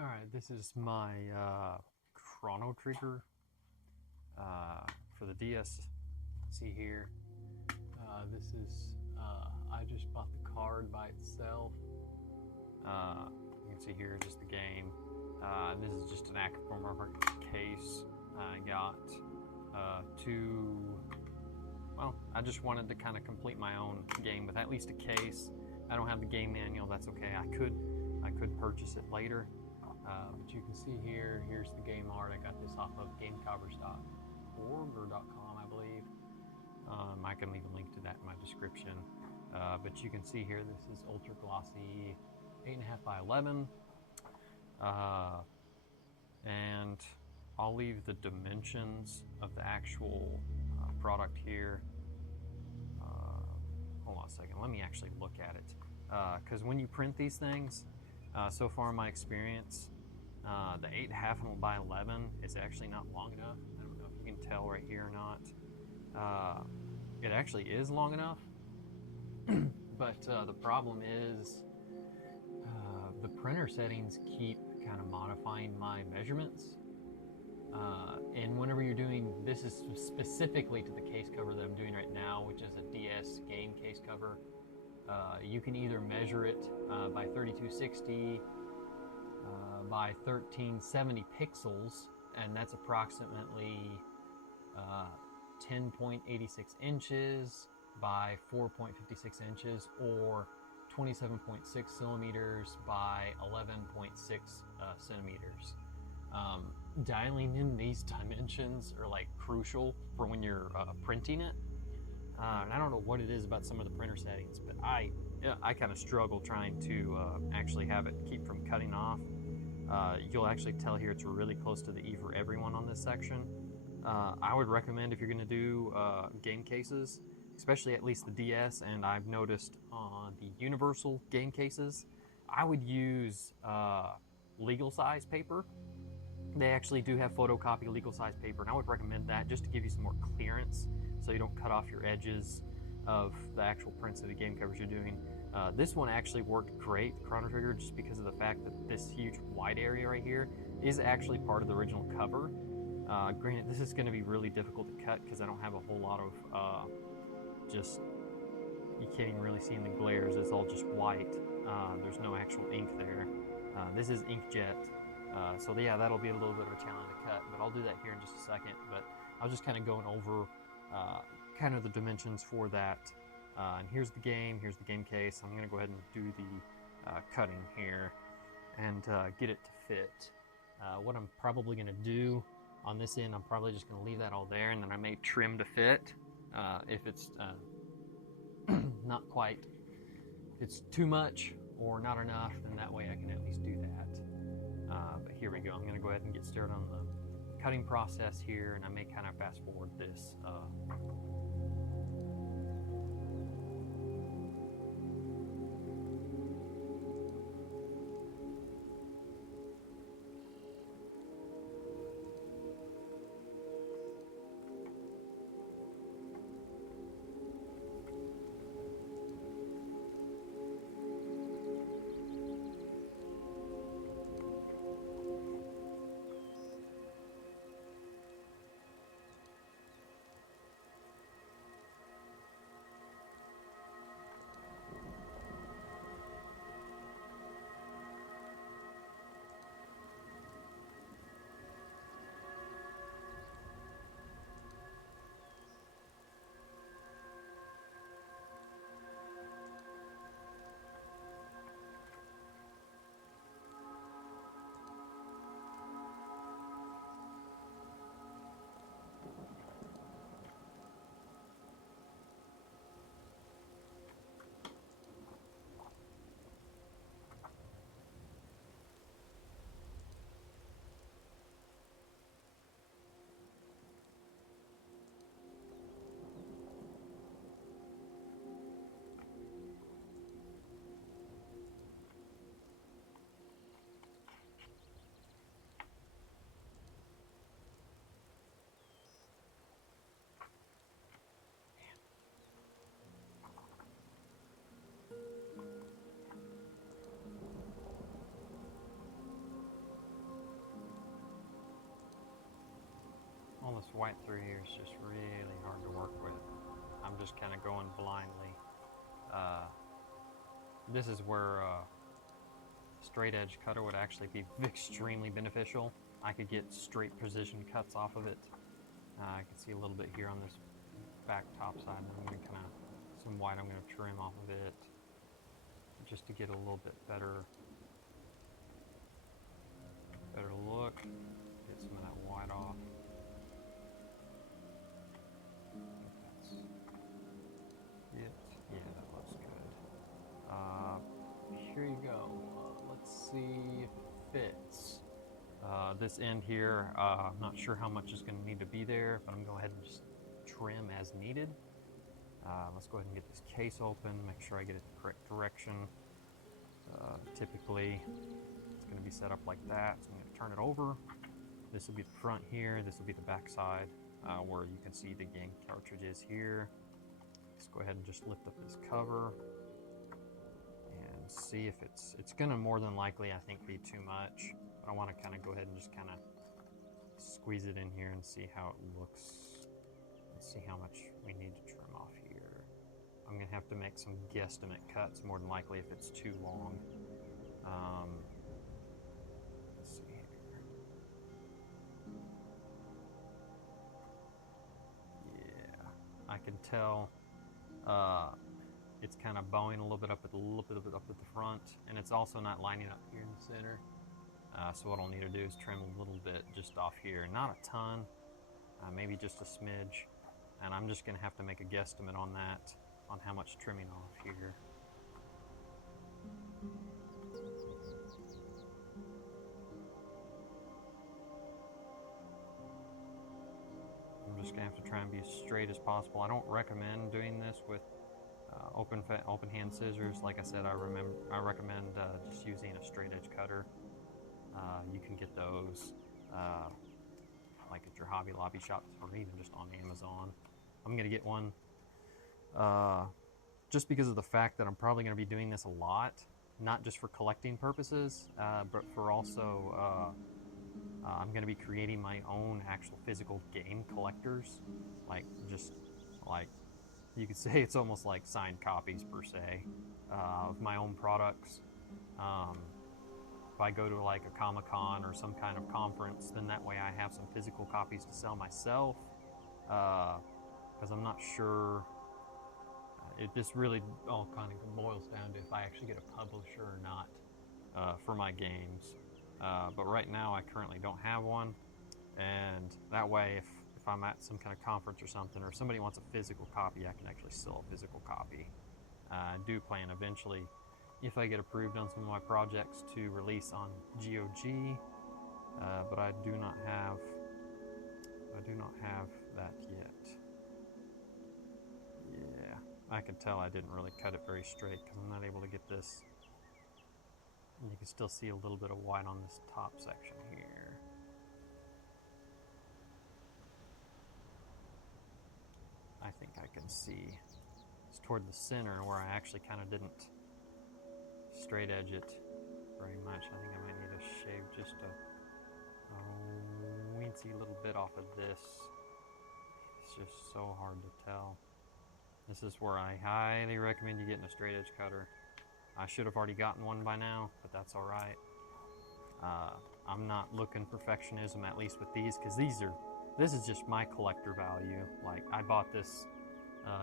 Alright, this is my Chrono trigger for the DS. See here, this is, I just bought the card by itself. You can see here just the game. This is just an aftermarket case. I got well, I just wanted to kind of complete my own game with at least a case. I don't have the game manual, that's okay. I could purchase it later. But you can see here, here's the game art. I got this off of gamecovers.org or .com, I believe. I can leave a link to that in my description. But you can see here, this is ultra glossy 8.5 by 11. And I'll leave the dimensions of the actual product here. Hold on a second, let me actually look at it. Because when you print these things, so far in my experience, the 8.5 by 11 is actually not long enough. I don't know if you can tell right here or not. It actually is long enough, but the problem is the printer settings keep kind of modifying my measurements. And whenever you're doing, this is specifically to the case cover that I'm doing right now, which is a DS game case cover. You can either measure it by 3260 by 1370 pixels, and that's approximately 10.86 inches by 4.56 inches, or 27.6 centimeters by 11.6 centimeters. Dialing in these dimensions are like crucial for when you're printing it. And I don't know what it is about some of the printer settings, but I kind of struggle trying to actually have it keep from cutting off. You'll actually tell here it's really close to the E for everyone on this section. I would recommend, if you're going to do game cases, especially at least the DS, and I've noticed on the Universal game cases, I would use legal size paper. They actually do have photocopy legal size paper, and I would recommend that just to give you some more clearance so you don't cut off your edges of the actual prints of the game covers you're doing. This one actually worked great, the Chrono Trigger, just because of the fact that this huge white area right here is actually part of the original cover. Granted, this is going to be really difficult to cut because I don't have a whole lot of you can't even really see in the glares, it's all just white. There's no actual ink there. This is inkjet. So yeah, that'll be a little bit of a challenge to cut, but I'll do that here in just a second. But I was just kind of going over kind of the dimensions for that. And here's the game case. I'm going to go ahead and do the cutting here and get it to fit. What I'm probably going to do on this end, I'm probably just going to leave that all there, and then I may trim to fit if it's not quite, if it's too much or not enough, then that way I can at least do that. But here we go. I'm going to go ahead and get started on the cutting process here, and I may kind of fast forward this. white through here is just really hard to work with. I'm just kind of going blindly. This is where straight edge cutter would actually be extremely beneficial. I could get straight precision cuts off of it. I can see a little bit here on this back top side. I'm going to kind of, some white I'm going to trim off of it just to get a little bit better look. Get some of that white off. That's it. Yeah, that looks good. Here you go. Let's see if it fits. This end here, I'm not sure how much is going to need to be there, but I'm going to go ahead and just trim as needed. Let's go ahead and get this case open, make sure I get it the correct direction. Typically, it's going to be set up like that, so I'm going to turn it over. This will be the front here, this will be the back side, where you can see the game cartridge is here. Let's go ahead and just lift up this cover and see if it's going to more than likely, I think, be too much. But I want to kind of go ahead and just kind of squeeze it in here and see how it looks. Let's see how much we need to trim off here. I'm going to have to make some guesstimate cuts, more than likely, if it's too long. Let's see here. Yeah, I can tell it's kind of bowing a little bit up at the front, and it's also not lining up here in the center. So what I'll need to do is trim a little bit just off here, not a ton, maybe just a smidge, and I'm just going to have to make a guesstimate on that, on how much trimming off here. I'm just going to have to try and be as straight as possible. I don't recommend doing this with open hand scissors. Like I said, I recommend just using a straight edge cutter. You can get those like at your Hobby Lobby shops or even just on Amazon. I'm going to get one just because of the fact that I'm probably going to be doing this a lot, not just for collecting purposes, but for also I'm going to be creating my own actual physical game collectors, like you could say it's almost like signed copies per se of my own products. If I go to like a Comic-Con or some kind of conference, then that way I have some physical copies to sell myself, because I'm not sure, this really all kind of boils down to if I actually get a publisher or not for my games. But right now I currently don't have one, and that way if I'm at some kind of conference or something, or somebody wants a physical copy, I can actually sell a physical copy. I do plan eventually, if I get approved on some of my projects, to release on GOG, but I do not have that yet. Yeah, I can tell I didn't really cut it very straight because I'm not able to get this. And you can still see a little bit of white on this top section here. I think I can see it's toward the center where I actually kind of didn't straight edge it very much. I think I might need to shave just a weensy little bit off of this. It's just so hard to tell. This is where I highly recommend you getting a straight edge cutter. I should have already gotten one by now, but that's all right. I'm not looking perfectionism, at least with these, because this is just my collector value. Like, I bought this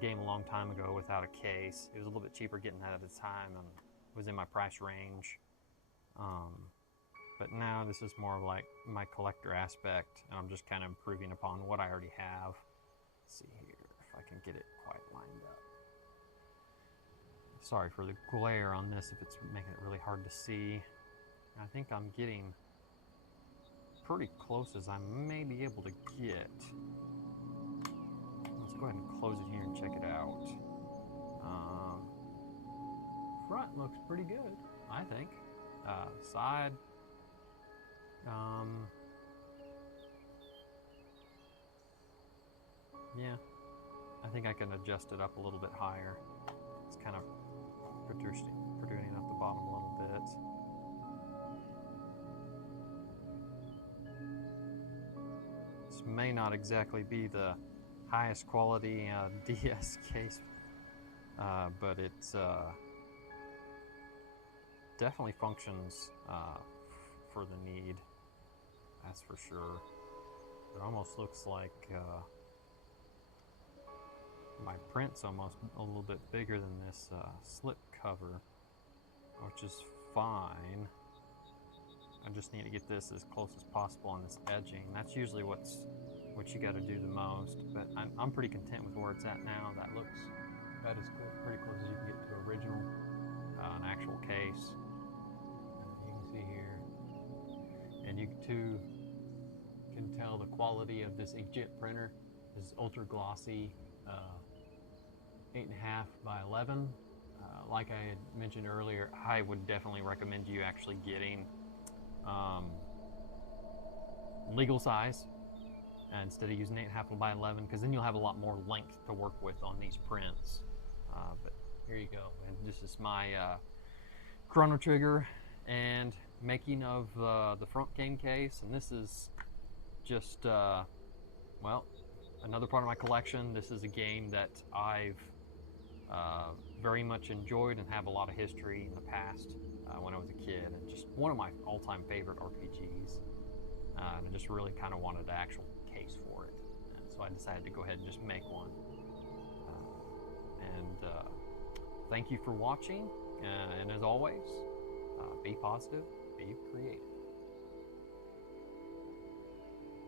game a long time ago without a case. It was a little bit cheaper getting that at the time, and was in my price range. But now this is more of like my collector aspect, and I'm just kind of improving upon what I already have. Let's see here if I can get it quite lined up. Sorry for the glare on this if it's making it really hard to see. I think I'm getting pretty close as I may be able to get. Let's go ahead and close it here and check it out. Front looks pretty good, I think. Side, yeah, I think I can adjust it up a little bit higher. It's kind of protruding out the bottom a little bit. This may not exactly be the highest quality DS case, but it's definitely functions for the need, that's for sure. It almost looks like my print's almost a little bit bigger than this slip cover, which is fine. I just need to get this as close as possible on this edging. That's usually what you got to do the most, but I'm pretty content with where it's at now. That looks about as pretty close as you can get to original, an actual case. You can see here, and you too can tell the quality of this inkjet printer is ultra glossy, 8.5 by 11. Like I had mentioned earlier, I would definitely recommend you actually getting legal size instead of using 8.5 by 11, because then you'll have a lot more length to work with on these prints. But here you go, and this is my Chrono trigger and making of the front game case, and this is just well, another part of my collection. This is a game that I've very much enjoyed and have a lot of history in the past when I was a kid, and just one of my all-time favorite RPGs. And I just really kind of wanted an actual case for it, and so I decided to go ahead and just make one. Thank you for watching, and as always, be positive, be creative.